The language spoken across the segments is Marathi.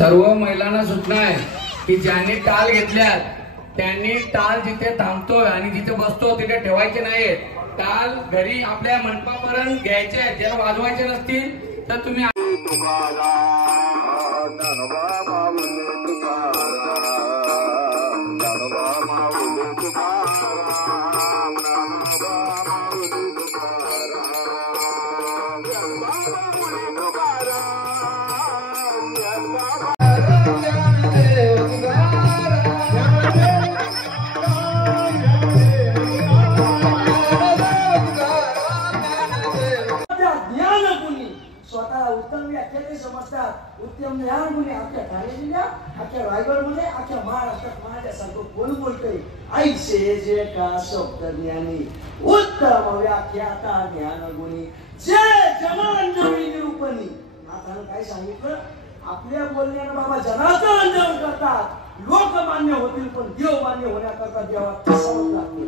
सर्व महिलांना सूचना आहे की ज्यांनी टाल घेतल्यात त्यांनी टाल जिथे थांबतोय आणि जिथे बसतो तिथे ठेवायचे नाही। टाल घरी आपल्या मंडपापर्यंत घ्यायचे आहेत। ज्याला वाजवायचे नसतील तर तुम्ही उत्तम व्याख्याने समजतात। उत्तम ज्ञान गुणे आपल्या ठाणे जिल्ह्यात आपल्या रायगडमध्ये आपल्या महाराष्ट्रात माझ्यासारखं कोण बोलतंय। ऐसे जे का शब्द ज्ञानी उत्तम व्याख्याता ज्ञान गुणी जे जमांजवी निरूपणी। आता काय सांगितलं आपल्या बोलण्यानं बाबा जनाचं अंजन करतात। लोक मान्य होतील पण देव मान्य होण्याकरता देवा तसावं लागते।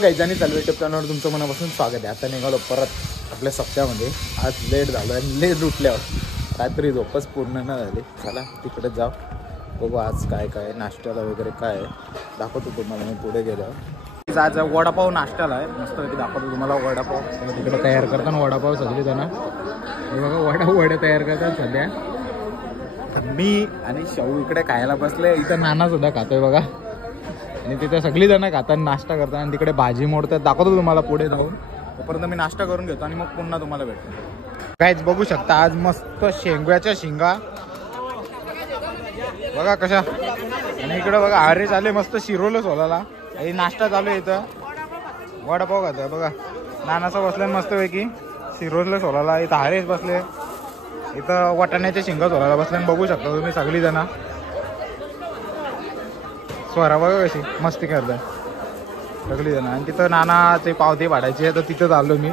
गाईजानी चालू यूट्यूब चॅनलवर तुमचं मनापासून स्वागत आहे। आता निघालो परत आपल्या सप्त्यामध्ये। आज लेट झालो आणि लेट उठल्यावर रात्री झोपच पूर्ण न झाली। चला तिकडे जाऊ बघू आज काय काय नाश्त्याला वगैरे काय आहे दाखवतो तुम्हाला मी पुढे गेल्यावर। आज वडापाव नाश्त्याला आहे मस्तपैकी दाखवतो तुम्हाला। वडापाव तिकडे तयार करताना वडापाव सगळी जण हे बघा वडे तयार करतात सध्या। मी आणि शाहू इकडे खायला बसले। इथं नाना सुद्धा खातोय बघा आणि तिथे सगळी जण खातात नाश्ता करतात आणि तिकडे भाजी मोडतात। दाखवतो तुम्हाला पुढे जाऊन। तोपर्यंत मी नाश्ता करून घेतो आणि मग पुन्हा तुम्हाला भेटतो। काहीच बघू शकता आज मस्त शेंगव्याच्या शिंगा बघा कशा। आणि इकडे बघा हरेच आले मस्त शिरोलं सोलाला। हे नाश्ता चालू आहे इथं वडापाव खातोय बघा। नानाचा बसले मस्तपैकी शिरोलं सोलाला। इथं हरेच बसले। इथं वाटाण्याच्या शिंगा सोलाला बसले बघू शकता तुम्ही सगळी जण। स्वरा बघा कशी मस्ती करतात सगळी जण। आणि तिथं नानाचे पावते पाडायचे तर तिथं चाललो मी।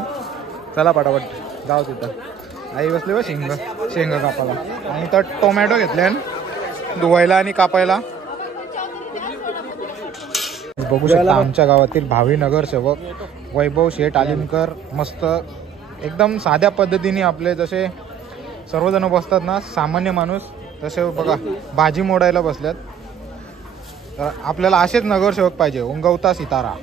चला पटापट जाऊ तिथं। आई बसली बघ शेंगा कापायला आणि तर टोमॅटो घेतले धुवायला आणि कापायला। बघू शकता आमच्या गावातील भावी नगरसेवक वैभव शेठ आलिमकर मस्त एकदम साध्या पद्धतीने आपले जसे सर्वजण बसतात ना सामान्य माणूस तसे बघा भाजी मोडायला बसल्यात। तर आपल्याला असेच नगरसेवक पाहिजे उंगवता सितारा।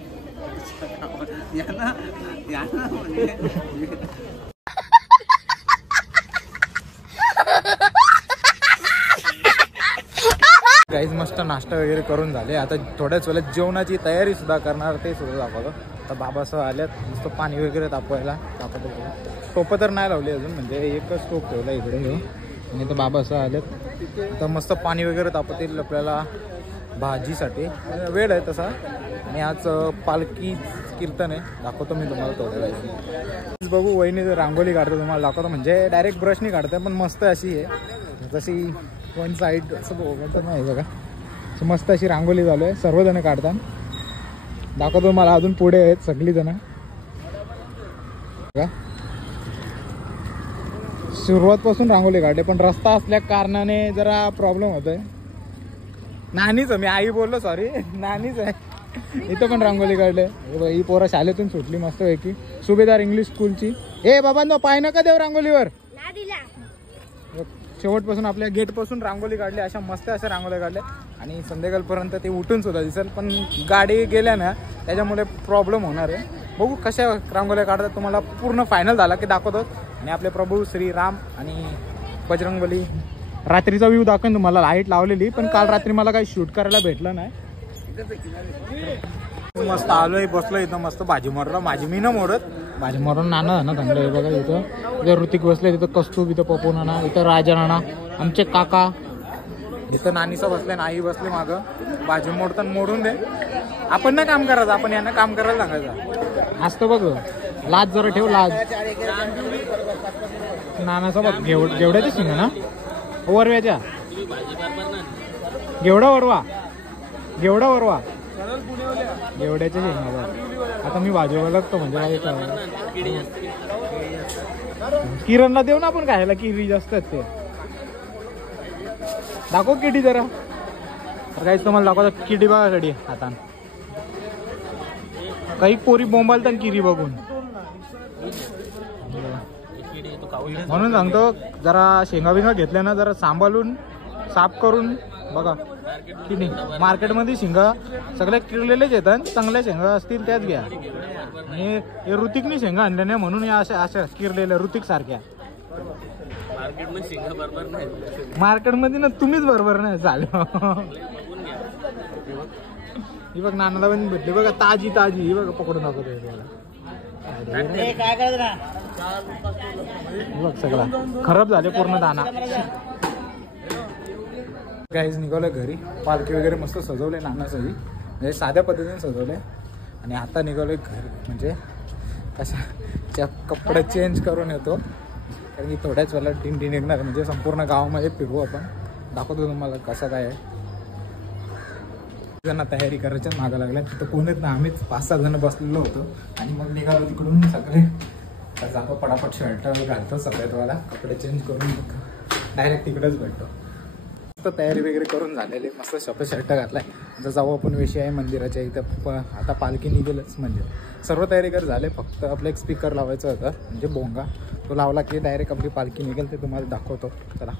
गाईज मस्त नाश्ता वगैरे करून झाले। आता थोड्याच वेळात जेवणाची तयारी सुद्धा करणार ते सुद्धा दाखवतो। आता बाबासह आल्यात मस्त पाणी वगैरे तापवायला तापत टोपं तर नाही लावली अजून म्हणजे एकच टोप ठेवला इकडे हे। आणि तर बाबासह आल्यात तर मस्त पाणी वगैरे तापतील आपल्याला भाजीसाठी वेळ आहे तसा। आणि आज पालखी कीर्तन आहे दाखवतो मी तुम्हाला थोड्या वेळेस। बघू वहिनी रांगोली काढतो तुम्हाला दाखवतो म्हणजे डायरेक्ट ब्रशनी काढते पण मस्त अशी आहे जशी वन साईड असं बघत नाही बघा मस्त अशी रांगोली चालू आहे। सर्वजण काढतात दाखवतो मला अजून पुढे आहेत सगळी जण बघा। सुरुवातपासून रांगोली काढते पण रस्ता असल्या कारणाने जरा प्रॉब्लेम होतोय। नानीच मी आई बोललो सॉरी नानीच आहे। इथं पण रांगोली काढले ही पोरं शाळेतून सुटली मस्त पैकी सुभेदार इंग्लिश स्कूलची। ए बाबांनो पाय नका देऊ रांगोलीवर। शेवटपासून आपल्या गेट पासून रांगोली काढली अशा मस्त अशा रांगोल्या काढल्या आणि संध्याकाळपर्यंत ते उठून सुद्धा दिसेल पण गाडी गेल्या ना त्याच्यामुळे प्रॉब्लेम होणार आहे। बघू कशा रांगोल्या काढतात तुम्हाला पूर्ण फायनल झाला की दाखवतो। आणि आपले प्रभू श्री राम आणि बजरंगबली रात्रीचा व्ह्यू दाखवेन तुम्हाला। लाईट लावलेली पण काल रात्री मला काही शूट करायला भेटलं नाही। मस्त आलोय बसलो इथं मस्त भाजी मोडला भाजी मी न मोडत भाजी मोडून नाना ना चांगलं बघा। इथं ऋतिक बसले तिथं कस्तूर इथं पप्पू नाना इथं राजा नाना आमचे काका इथं नानीचा बसले आई बसले मागं भाजी मोडताना मोडून दे आपण ना काम करायचं आपण यांना काम करायला सांगायचं असतं बघ। लाज जरा ठेव लाज। नानाचा बघ गेवड्याच्या शिंगा ना वरव्याच्या घेवडा वरवा घेवड्याच्या शेंगा। आता मी भाजीवर लागतो म्हणजे किरणला देऊ ना आपण खायला किरी जास्त ते दाखव किती जरा तर काहीच तुम्हाला दाखवतो किडी बघा गडी आता काही पोरी बोंबालतात किरी बघून. म्हणून सांगतो जरा शेंगा बिंगा घेतल्या ना जरा सांभाळून साफ करून बघा की नाही. मार्केटमध्ये शेंगा सगळ्या किरलेलेच येतात, चांगल्या शेंगा असतील त्याच घ्या. आणि हे ऋतिकने शेंगा आणल्या नाही म्हणून या अशा अशा किरलेल्या ऋतिक सारख्या. मार्केटमध्ये ना तुम्हीच बरोबर नाही झालं. ही बघ नानाला पण भेटली बघा ताजी ताजी. ही बघा पकडून दाखवतो बघ सगळा खराब झाले पूर्ण दाना. काहीच निघालं घरी. पालखी वगैरे मस्त सजवले नानासाठी म्हणजे साध्या पद्धतीने सजवले. आणि आता निघालोय घरी म्हणजे कशा कपडे चेंज करून येतो कारण की थोड्याच वेळेला टिंटी निघणार म्हणजे संपूर्ण गावामध्ये फिरू आपण. दाखवतो तुम्हाला कसं काय आहे. जण तयारी करायच्याच मागं लागल्या तिथं कोण येत ना आम्हीच 5-6 जण बसलेलो होतो. आणि मग निघालो तिकडून सगळे जातो पटापट शर्ट घालतो सगळ्यात कपडे चेंज करून डायरेक्ट तिकडेच भेटतो. मस्त तयारी वगैरे करून झालेली मस्त शर्ट घातलाय. आता जाऊ आपण विषय आहे मंदिराच्या इथं. आता पालखी निघेलच म्हणजे सर्व तयारी कर झाले. फक्त आपलं एक स्पीकर लावायचं होतं म्हणजे बोंगा तो लावला की डायरेक्ट आपली पालखी निघेल. ते तुम्हाला दाखवतो चला.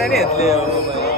गाण्याने घेतले हो बाई.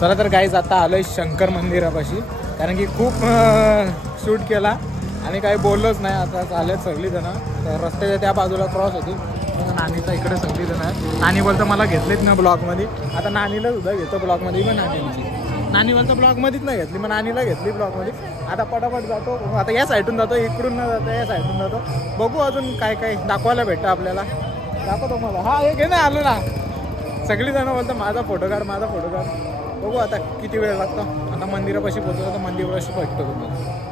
चला तर गाईज आता आलोय शंकर मंदिरापाशी, कारण की खूप शूट केला आणि काही बोललोच नाही. आता चालत सगळी जण तर रस्त्याच्या त्या बाजूला क्रॉस होती, नानीचा इकडे सगळी जण आहे. नानी बोलतं मला घेतलीच ना ब्लॉगमध्ये, आता नानीला सुद्धा घेतो ब्लॉगमध्ये. मग नानी बोलतं ब्लॉगमध्येच नाही घेतली, मग नानीला घेतली ब्लॉगमध्ये. आता पटापट जातो, आता या साईडून जातो, इकडून न जातो या साईडून जातो. बघू अजून काय काय दाखवायला भेटतं आपल्याला, दाखवतो मला. हा एक आहे ना, आलो ना. सगळी जण बोलतं माझा फोटो काढ, माझा फोटो काढ. बघू आता किती वेळ लागतो. आता मंदिरापाशी पोहोचतो, तर मंदिरापाशी भेटतो तुम्हाला.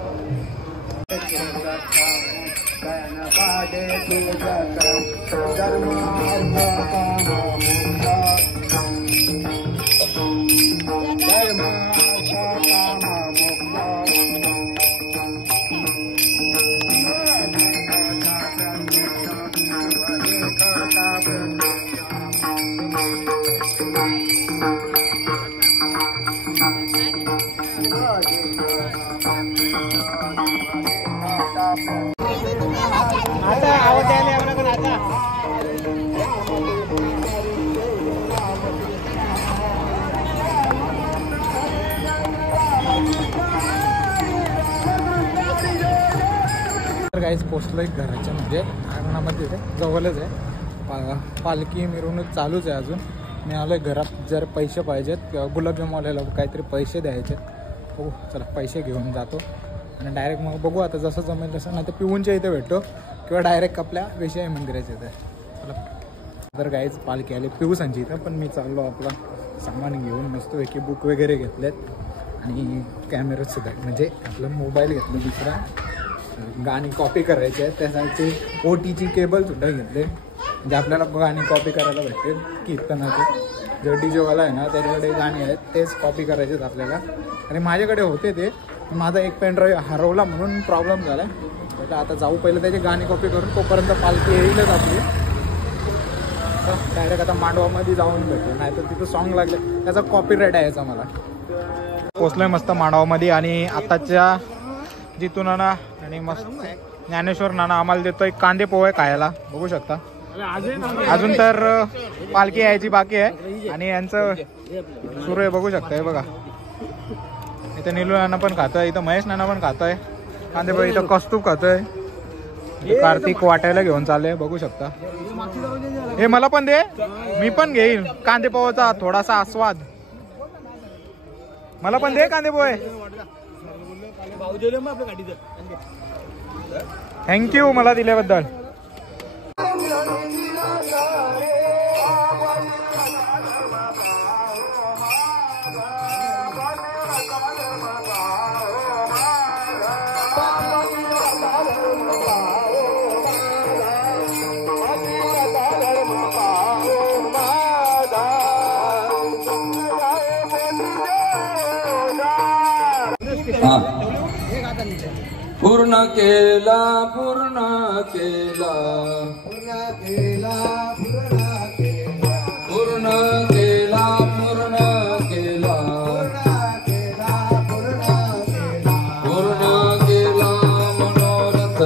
आता आवाज यायला आम्हाला पण आता. तर काहीच पोचलोय घराच्या म्हणजे अंगणामध्ये जवळच आहे. पालखी मिरवणूक चालूच आहे अजून. मी आलोय घरात, जर पैसे पाहिजेत गुलाबजामवाल्याला काहीतरी पैसे द्यायचे. हो चला पैसे घेऊन जातो आणि डायरेक्ट मग बघू आता जसं जमेल तसं, नाही तर पिऊनच्या इथे भेटतो किंवा डायरेक्ट आपल्या विषय मंदिराच्या इथे. चला तर काहीच पालखी आली पिऊसांची इथं, पण मी चाललो आपला सामान घेऊन मस्तपैकी बुक वगैरे घेतलेत आणि कॅमेरासुद्धा म्हणजे आपला मोबाईल घेतला दुसरा. गाणी कॉपी करायचे आहेत त्यासाठी OTG केबलसुद्धा घेतले, म्हणजे आपल्याला गाणी कॉपी करायला भेटतील कीर्तनाचे. जो डीजेवाला आहे ना त्याच्याकडे गाणी आहेत तेच कॉपी करायचे आहेत आपल्याला. आणि माझ्याकडे होते ते, माझा एक पेनड्राईव्ह हरवला म्हणून प्रॉब्लेम झाला. तर आता जाऊ पहिलं त्याची गाणी कॉपी करून, तोपर्यंत पालखी येईलच आपली. डायरेक्ट आता मांडवामध्ये जाऊन भेटतो, नाही तर तिथं सॉन्ग लागले त्याचा कॉपीराईट यायचा मला. पोचलोय मस्त मांडवामध्ये आणि आताच्या जितू नाना आणि मस्त ज्ञानेश्वर नाना आम्हाला देतोय कांदे पोहे खायला. बघू शकता अजून तर पालखी यायची बाकी आहे आणि यांचं सुरू आहे. बघू शकता हे बघा, इथं नीलू नाना पण खातोय, इथं महेश नाना पण खातोय कांदे पोहे, इथं कौस्तुभ खातोय, कार्तिक वाटायला घेऊन चालले. बघू शकता. हे मला पण दे, मी पण घेईन कांदे पोहेचा थोडासा आस्वाद. मला पण दे कांदे पोहे. थँक्यू मला दिल्याबद्दल. पूर्ण केला पूर्ण केला पूर्ण केला पूर्ण केला पूर्ण केला पूर्ण केला पूर्ण केला मनोरथ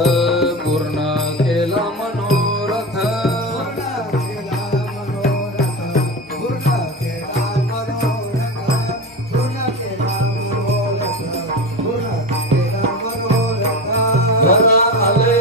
पूर्ण केला मनोरथ घरा आले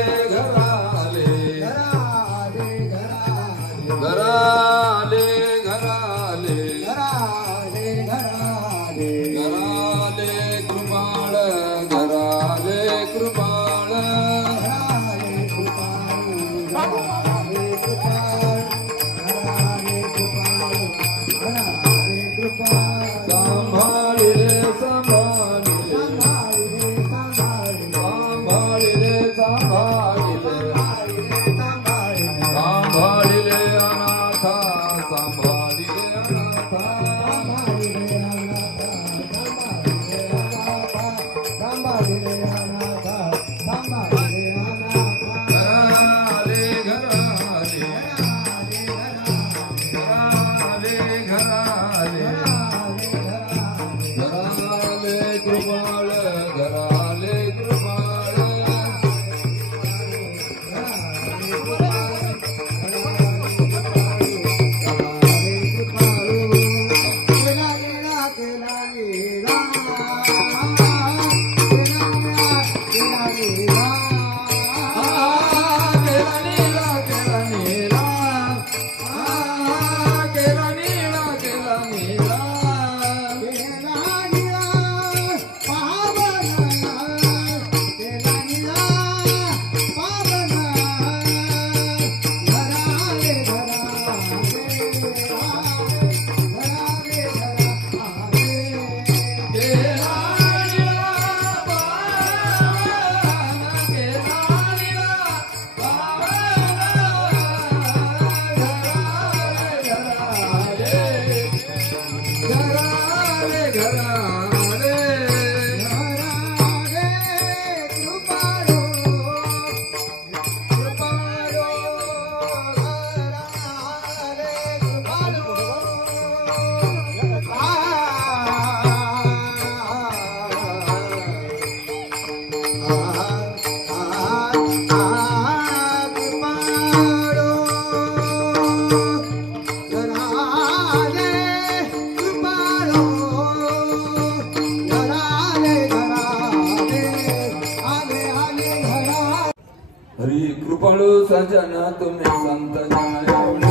हरी कृपाळू सजन तुम्ही संत जन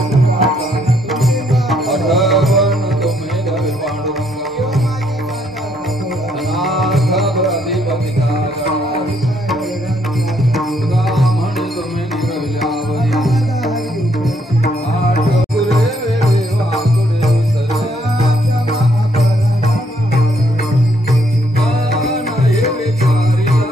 अठवण तुम्ही धवी पांडुरंग अनाथ प्रदीप पिता म्हणे तुम्ही निरविल्यावरी आठ पुरे वेळे वाकुडे सरे मान हे विचारिला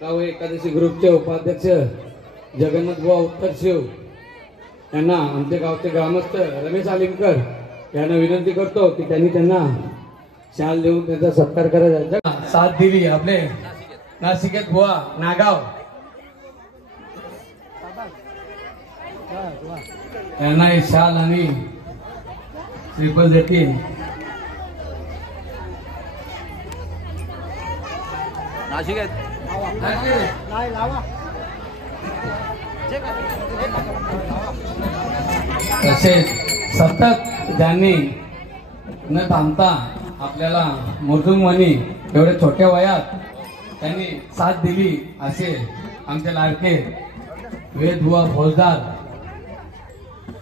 गाव एकादशी ग्रुपचे उपाध्यक्ष जगन्नाथ बुवा उत्तर शिव यांना आमचे गावचे ग्रामस्थ रमेश आलिमकर यांना विनंती करतो की त्यांनी त्यांना शाल देऊन त्यांचा सत्कार करायचा साथ दिली. आपले नाशिकेत बुवा नागाव यांना हे शाल आणि श्रीफळ देतील. तसेच सतत ज्यांनी न थांबता आपल्याला मृदुंगमणी एवढ्या छोट्या वयात त्यांनी साथ दिली असे आमचे लाडके वेद बुवा फौजदार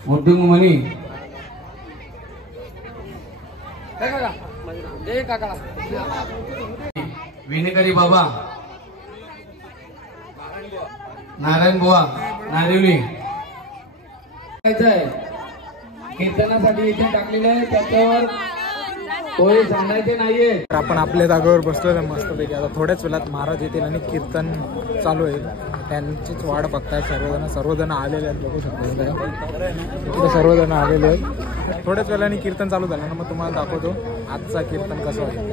मृदुंगमणी विनेकरी बाबा नारायण बुवा नारिवली कीर्तनासाठी इथे टाकलेले आहे त्याच्यावर कोणी सांगायचे नाहीये. तर आपण आपल्या जागेवर बसलो मस्तपैकी. आता थोड्याच वेळात महाराज येतील आणि कीर्तन चालू होईल. त्यांचीच वाट बघताय सर्वजण आलेले आहेत. बघू शकता सर्वजण आलेले आहेत. थोड्याच वेळाने कीर्तन चालू झालं ना मग तुम्हाला दाखवतो आजचा कीर्तन कसं होईल.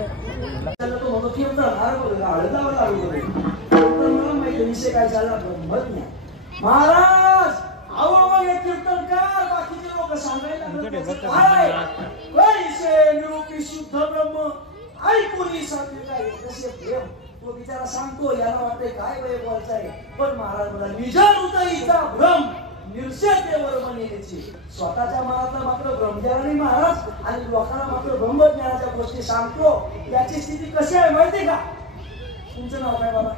त्याला तो म्हणतो कीर्तन हळदावर लागू करे कीर्तन मला माहिती विषय काय झाला गंमत नाही. महाराज अहो मग हे कीर्तन कर बाकीचे लोक सांगायला लागले वैसे निरूपी शुद्ध ब्रह्म ऐकून साध्य काय कसे प्रेम तो बिचारा सांगतो याला वाटतंय काय वय बोलचाय पण महाराज मला निज हृदयीचा भ्रम निर्षेतेवर म्हणण्याची स्वतःच्या मनातला मात्र ब्रह्मज्ञानी महाराज आणि लोकांना मात्र ब्रह्मज्ञानाच्या गोष्टी सांगतो. याची स्थिती कशी आहे माहिती का? तुमचं नाव काय बाबा?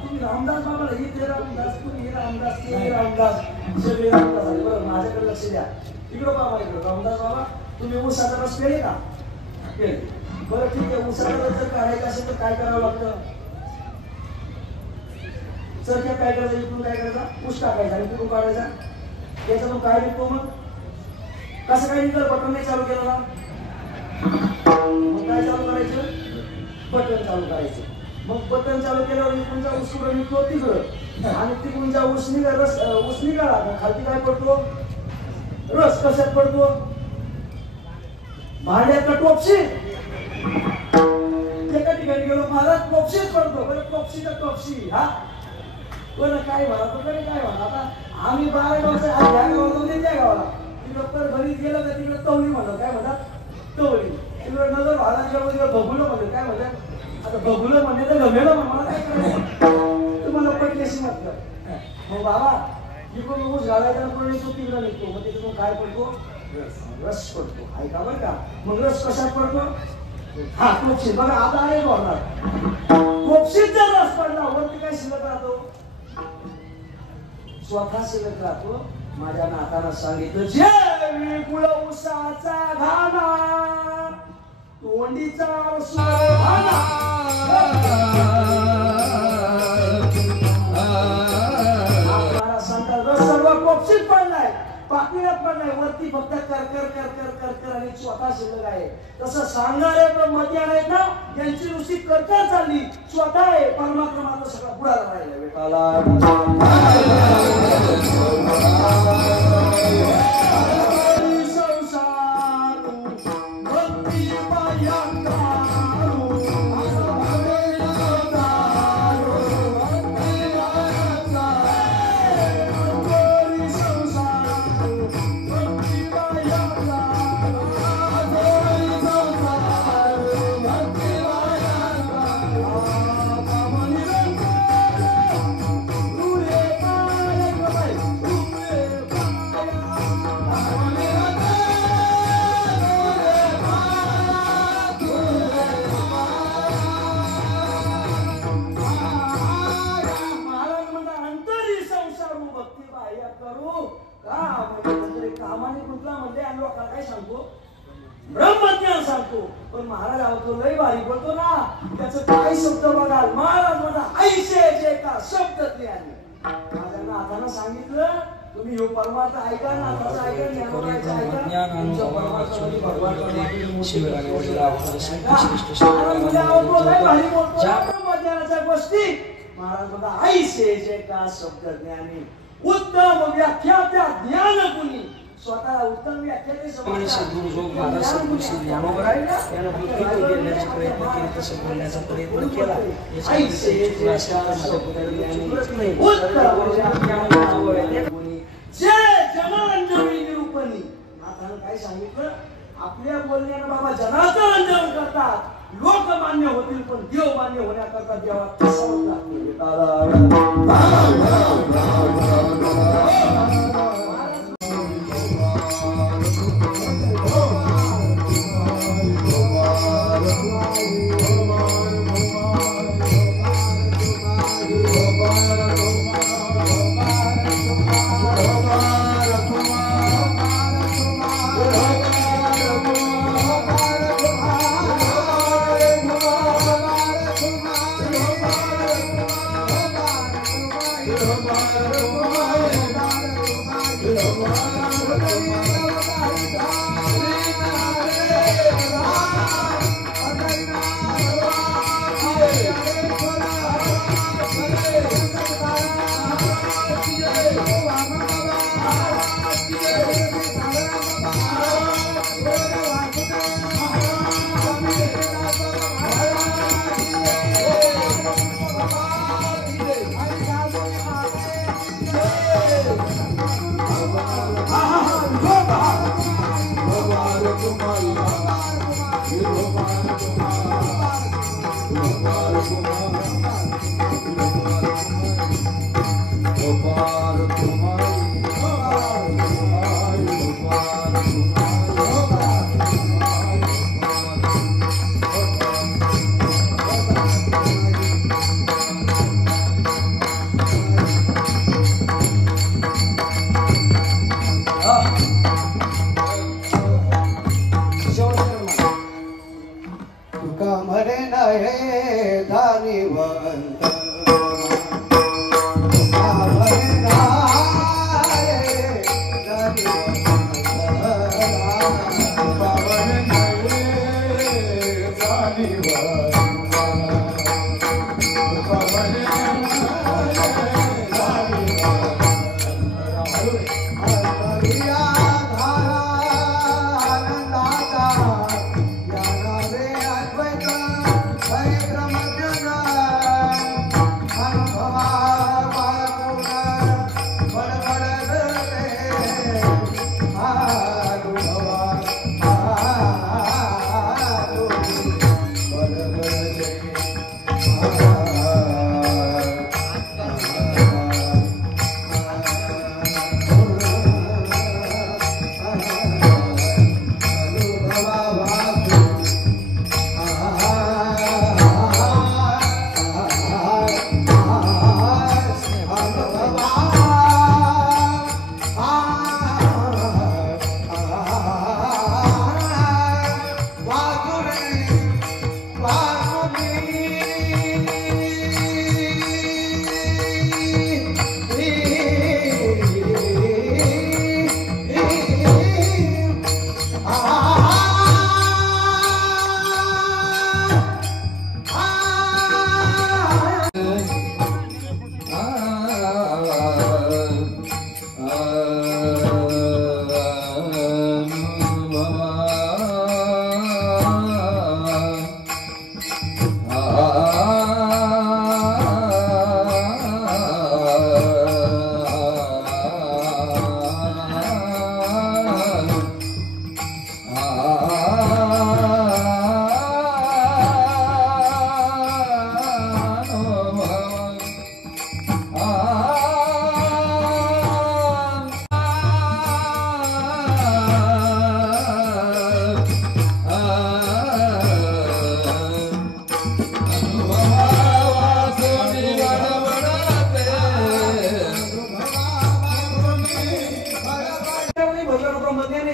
तुम्ही रामदास बाबा इथे रामदास तुम्ही रामदास ते रामदास सगळे रामदास झाले. बरं माझ्याकडे लक्ष द्या. इकडं बाबा इकडं रामदास बाबा तुम्ही ऊसाचा रस पेले का? पेले. बरं ठीक आहे. ऊसाचा रस जर काढायचा असेल तर काय करावं लागतं? सर त्या काय करायचं इकडून काय करायचा ऊस टाकायचा आणि कुठून काढायचा त्याचा मग काय निघतो मग कसं काय निघतं बटन नाही चालू केलं ना मग काय चालू करायचं बटन चालू करायचं मग बटन चालू केल्यावर इकडूनचा ऊस कुठं निघतो तिकडं आणि तिकडूनचा ऊस निघाला खालती काय पडतो रस कशात पडतो भांड्यात टोपशी एका ठिकाणी गेलो महाराज टोपशीच पडतो बरं टोपशी तर टोपशी हा बरं काय म्हणा तुकडे काय म्हणा आता आम्ही 12 गावचं ह्या गावाला त्या गावाला तिकडं घरी गेलं तर तिकडं तवली म्हणलं काय म्हणतात तवली तिकडं नगर भागात गेलो तिकडं बघुलं म्हणलं काय म्हणतात आता बघुलं म्हणणे तर गमेलं म्हण मला काय करायचं तुम्हाला पटल्याशी म्हटलं मग बाबा इकडून ऊस घालायचा कोणी तो तिकडं निघतो मग तिकडून काय पडतो रस पडतो ऐका बरं का मग रस कशात पडतो हा कोपशीत बघा आता आहे बोलणार कोपशीत जर रस पडला वरती काय शिल्लक राहतो स्वतः शिल्लक राहतो. माझ्या नातानं सांगितलं जे विपुल उसाचा घाना तोंडीचा सर्व कोपशीत पडलाय पाकिटात पडलाय वरती फक्त कर कर कर कर कर कर आणि स्वतः शिल्लक आहे. तसं सांगणारे ब्रह्मज्ञान आहेत ना यांची नुसती करकर चालली स्वतः आहे परमात्मा मात्र सगळा बुडाला राहिला बेटाला कामाने कुठला म्हणले आणि लोकांना काय सांगतो ब्रह्मज्ञान सांगतो पण महाराज आवतो लय भारी बोलतो ना त्याचं काय शब्द बघाल महाराज म्हणा ऐसे जे का शब्द ते आले माझ्या नाथानं सांगितलं तुम्ही हे परमार्थ ऐका नाथाचं ऐका ज्ञानाचं ऐका तुमच्या परमार्थामध्ये भगवान शिवराने वडील आवतो लय भारी बोलतो ब्रह्मज्ञानाच्या गोष्टी महाराज म्हणा ऐसे जे का शब्द ज्ञानी उत्तम व्याख्या त्या ज्ञान गुणी स्वतःला उत्तम व्याख्या ते सद्गुरु जो महाराज सद्गुरु श्री ज्ञानोबा यानं बुद्धी देण्याचा प्रयत्न केला तसं बोलण्याचा प्रयत्न केला जे जनांजली निरूपणी नाथानं काय सांगितलं आपल्या बोलण्यानं बाबा जनाचं अंजन करतात लोक मान्य होतील पण देव मान्य होण्याकरता देवा कसं तुका म्हणे नये धारीवंत तुका म्हणे नये धारीवंत तुका म्हणे नये धारीवंत तुका म्हणे नये धारीवंत हरिया धारा आनंदाचा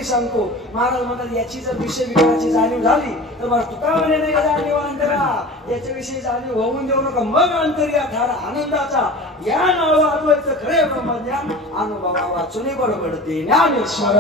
सांगतो महाराज म्हणतात याची जर विषय विकाराची जाणीव झाली तर मग तुका म्हणे नाही जाणीव अंतरा याच्याविषयी जाणीव होऊन देऊ नका मग अंतर्या धारा आनंदाचा या नाव अद्वैत खरे ब्रह्मज्ञान अनुभवा वाचून बडबडते ज्ञानेश्वर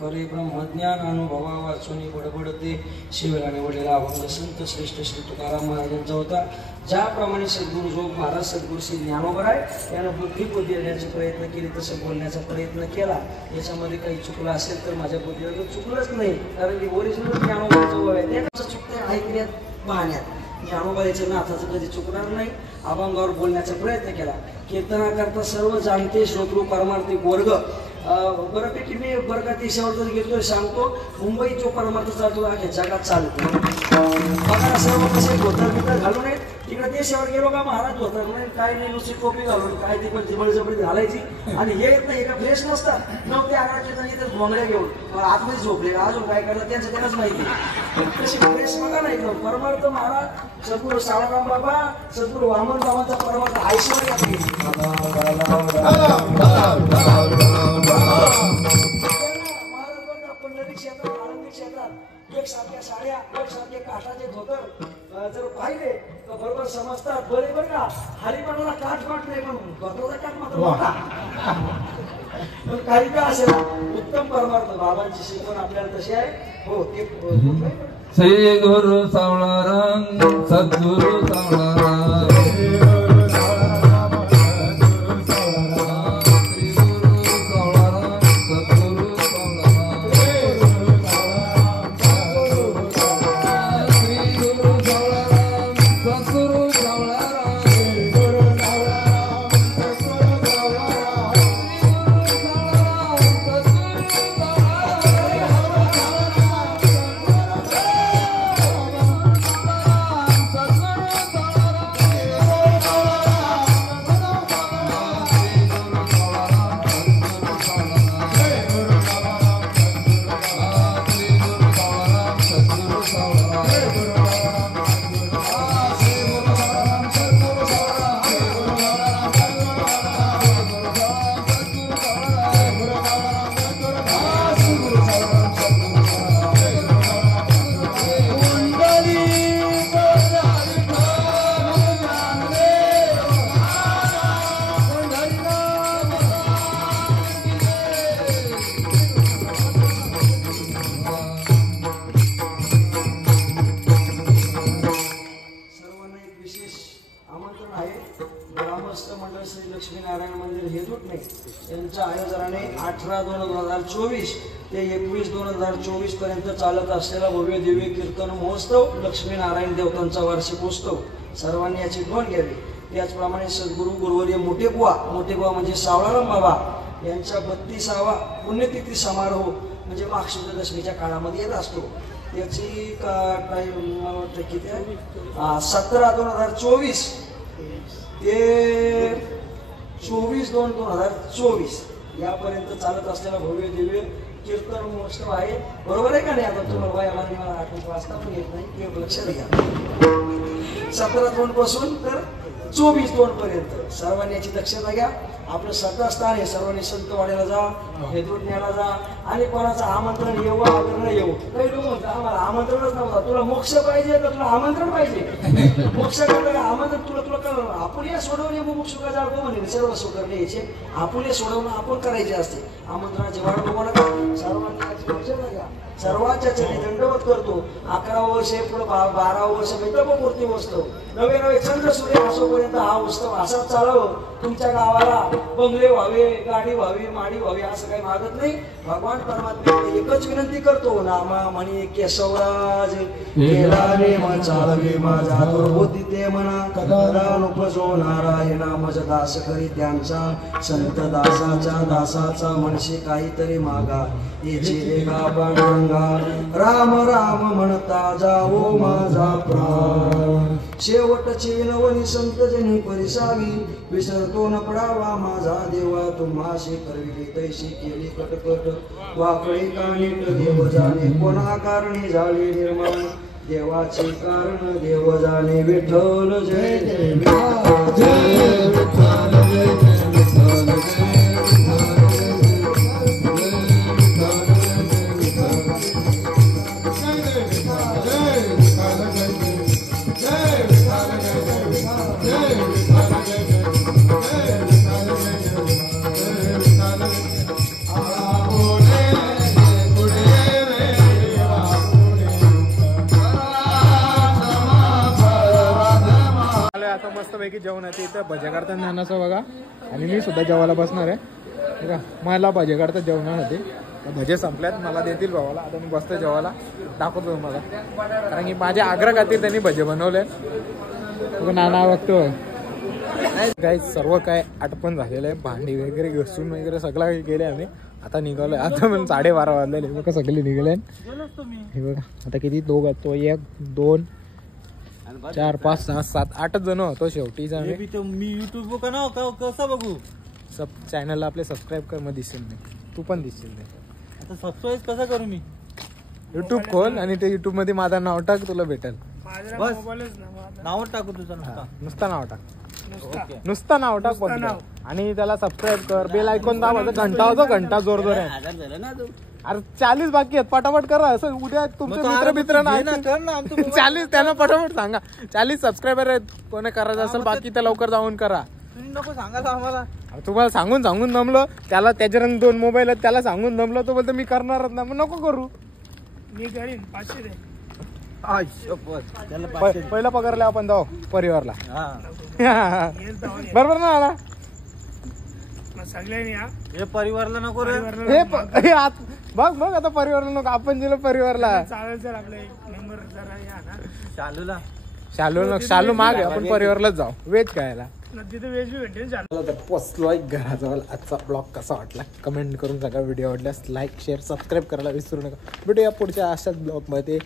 खरे ब्रह्मज्ञान अनुभवा वाचून बडबडते शिवराने वडीला अभंग संत श्रेष्ठ श्री तुकाराम महाराजांचा होता. ज्याप्रमाणे सद्गुरू जो महाराज सद्गुरू श्री ज्ञानोबराय यानं बुद्धी देण्याचे प्रयत्न केले तसं बोलण्याचा प्रयत्न केला. याच्यामध्ये काही चुकलं असेल तर माझ्या बुद्धीला तर चुकलंच नाही, कारण की ओरिजिनल ज्ञानोबा जवळ आहे त्याचं चुकते ऐकण्यात पाहण्यात. ज्ञानोबाईचं नाथाचं कधी चुकणार नाही. अभंगावर बोलण्याचा प्रयत्न केला. कीर्तनाकरता सर्व जाणते श्रोतृ परमार्थिक वर्ग बऱ्यापैकी मी बरं का देशावर जर घेतोय सांगतो मुंबई जो परमार्थ चालतो अख्या जगात चालतो. बघा सर्व कसे धोतर बितर घालू नये. तिकडे देशावर गेलो का महाराज धोतर नाही काय नाही नुसती टोपी घालून काय ते पण बळजबरी घालायची आणि हे येत नाही एका फ्रेश नसतात. 9 ते 11 जण इथं भोंगड्या घेऊन आतमध्ये झोपले अजून काय करतात त्यांचं त्यांनाच माहिती. तशी फ्रेश बघा नाही परमार्थ महाराज सद्गुरू साळाराम बाबा सद्गुरू वामन बाबांचा परमार्थ ऐश्वर्य पंढरी क्षेत्रात आनंदी क्षेत्रात एकसारख्या साड्या एकसारखे काठाचे धोतर जर पाहिले तर बरोबर समजतात. बरे बरं का हरिपणाला काठ वाट नाही पण धोतराचा काठ मात्र मोठा पण काही का असेल उत्तम परमार्थ बाबांची शिकवण आपल्याला तशी आहे. हो ते श्री गुरु सावळाराम सद्गुरु सावळाराम यांच्या आयोजनाने 18/2/2024 ते 21/2/2024 पर्यंत चालत असलेला भव्य दिव्य कीर्तन महोत्सव लक्ष्मीनारायण देवतांचा वार्षिकोत्सव सर्वांनी याची नोंद घ्यावी. त्याचप्रमाणे सद्गुरू गुरुवर्य मोठेबुवा म्हणजे सावळाराम बाबा यांचा 32वा पुण्यतिथी समारोह म्हणजे माघ शुद्ध दशमीच्या काळामध्ये येत असतो. याची काही मला वाटतं किती आहे 17/2/2024 ते 24/2/2024 यापर्यंत चालत असलेला भव्य दिव्य कीर्तन महोत्सव आहे. बरोबर आहे का नाही? आता तुम्हाला वयामध्ये मला आठवण वाचता पण येत नाही ते लक्षात घ्या. 17/2 पासून तर 24/2 पर्यंत सर्वांनी याची दक्षता घ्या. आपलं श्रद्धास्थान आहे. सर्वांनी संतवाड्याला जा, हेदुटण्याला जा आणि कोणाचं आमंत्रण येऊ अगर न येऊ. काही लोक म्हणतात आम्हाला आमंत्रणच नव्हतं. तुला मोक्ष पाहिजे तर तुला आमंत्रण पाहिजे. मोक्ष करता आमंत्रण तुला करणार. आपुले सोडवणे मोक्ष का जाळतो म्हणे सर्व सुकरणे यायचे. आपुले सोडवणं आपण करायचे असते. आमंत्रणाची वाट बघू नका. सर्वांनी याची दक्षता घ्या. सर्वांच्या चरणी दंडवत करतो. 11 वर्ष पुढे 12 वर्ष मित्रपूर्ती उत्सव नवे चंद्र सूर्य असोपर्यंत हा उत्सव असाच चालावं. तुमच्या गावाला बंगले व्हावे, गाडी व्हावी, माडी व्हावी असं काही मागत नाही. भगवान परमात्मा एकच विनंती करतो. नामा म्हणे केशवराज केला नेम चालवे माझा दुर्बुद्धी ते म्हणा कदा उपजो नारायणा मज दास करी त्यांचा संत दासाचा म्हणशी काहीतरी मागा याची रेखा पांडुरंगा राम राम म्हणता जावो माझा प्राण. शेवटची विनवणी संत जनी परिसावी विसरतो न पडावा माझा देवा तुम्हाशी करविली तैशी केली कटकट वाकडी कानीट देव जाणे कोणा कारणी झाली निर्माण देवाचे कारण देव जाणे विठ्ठल जय जय विठ्ठल जय विठ्ठल जय जय विठ्ठल आता मस्तपैकी जेवण आहे इथं भजे काढतात ज्ञानाचं बघा. आणि मी सुद्धा जेवायला बसणार आहे बघा. मला भजे काढतात जेवणासाठी. भजे संपल्यात मला देतील भावाला. आता मी बसतो जेवायला दाखवतो मला कारण की माझ्या आग्रह खातीर त्यांनी भजे बनवले. नाना बघतो काय सर्व काय आटपण झालेलं आहे. भांडी वगैरे घसून वगैरे सगळं काही केले आम्ही. आता निघालोय. आता पण 12:30 वाजलेले बघा. सगळे निघाले हे बघा. आता किती 2 तो 1 2 4 5 6 7 8 जण होतो शेवटी. मी युट्यूब कसं बघू. सब चॅनलला आपले सबस्क्राईब कर मग दिसेल नाही. तू पण दिसेल नाही. आता सबस्क्राईब कसं करू मी. युट्यूब खोल आणि ते युट्यूब मध्ये माझं नाव टाक तुला भेटेल. बस नाव टाकू तुझं नुसतं नाव टाक. नुसतं नाव टाक आणि त्याला सबस्क्राईब कर. बेल आयकॉन दाब. घंटा होतो घंटा जोर जोर आहे. अरे 40 बाकी आहेत पटापट करा. असं उद्या तुमचे मित्र नाही 40 त्यांना पटापट सांगा. 40 सबस्क्रायबर आहेत. कोणी करायचं असेल बाकी तर लवकर जाऊन करा. नको सांगायला आम्हाला. तुम्हाला सांगून सांगून दमलो, त्याला त्याच्यानं 2 मोबाईल आहेत, त्याला सांगून दमलो, तो बोलतो मी करणारच ना. मग नको करू. मी करीन 500 दे. पहिला पगारला आपण जाऊ परिवारला. बरोबर ना आला सगळ्यांनी हे परिवारला नको रे. बघ आता परिवारला नको, आपण दिलं परिवारला. चालेल सर. आपले मेंबर जरा या ना. शालू माग आपण परिवारलाच जाऊ वेज खायला. तिथे वेज बी भेटेल. पोचलोय घराजवळ. आजचा ब्लॉग कसा वाटला कमेंट करून सांगा. व्हिडिओ आवडल्यास लाईक शेअर सबस्क्राईब करायला विसरू नका. भेटूया पुढच्या अशाच ब्लॉग मध्ये.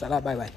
चला बाय बाय.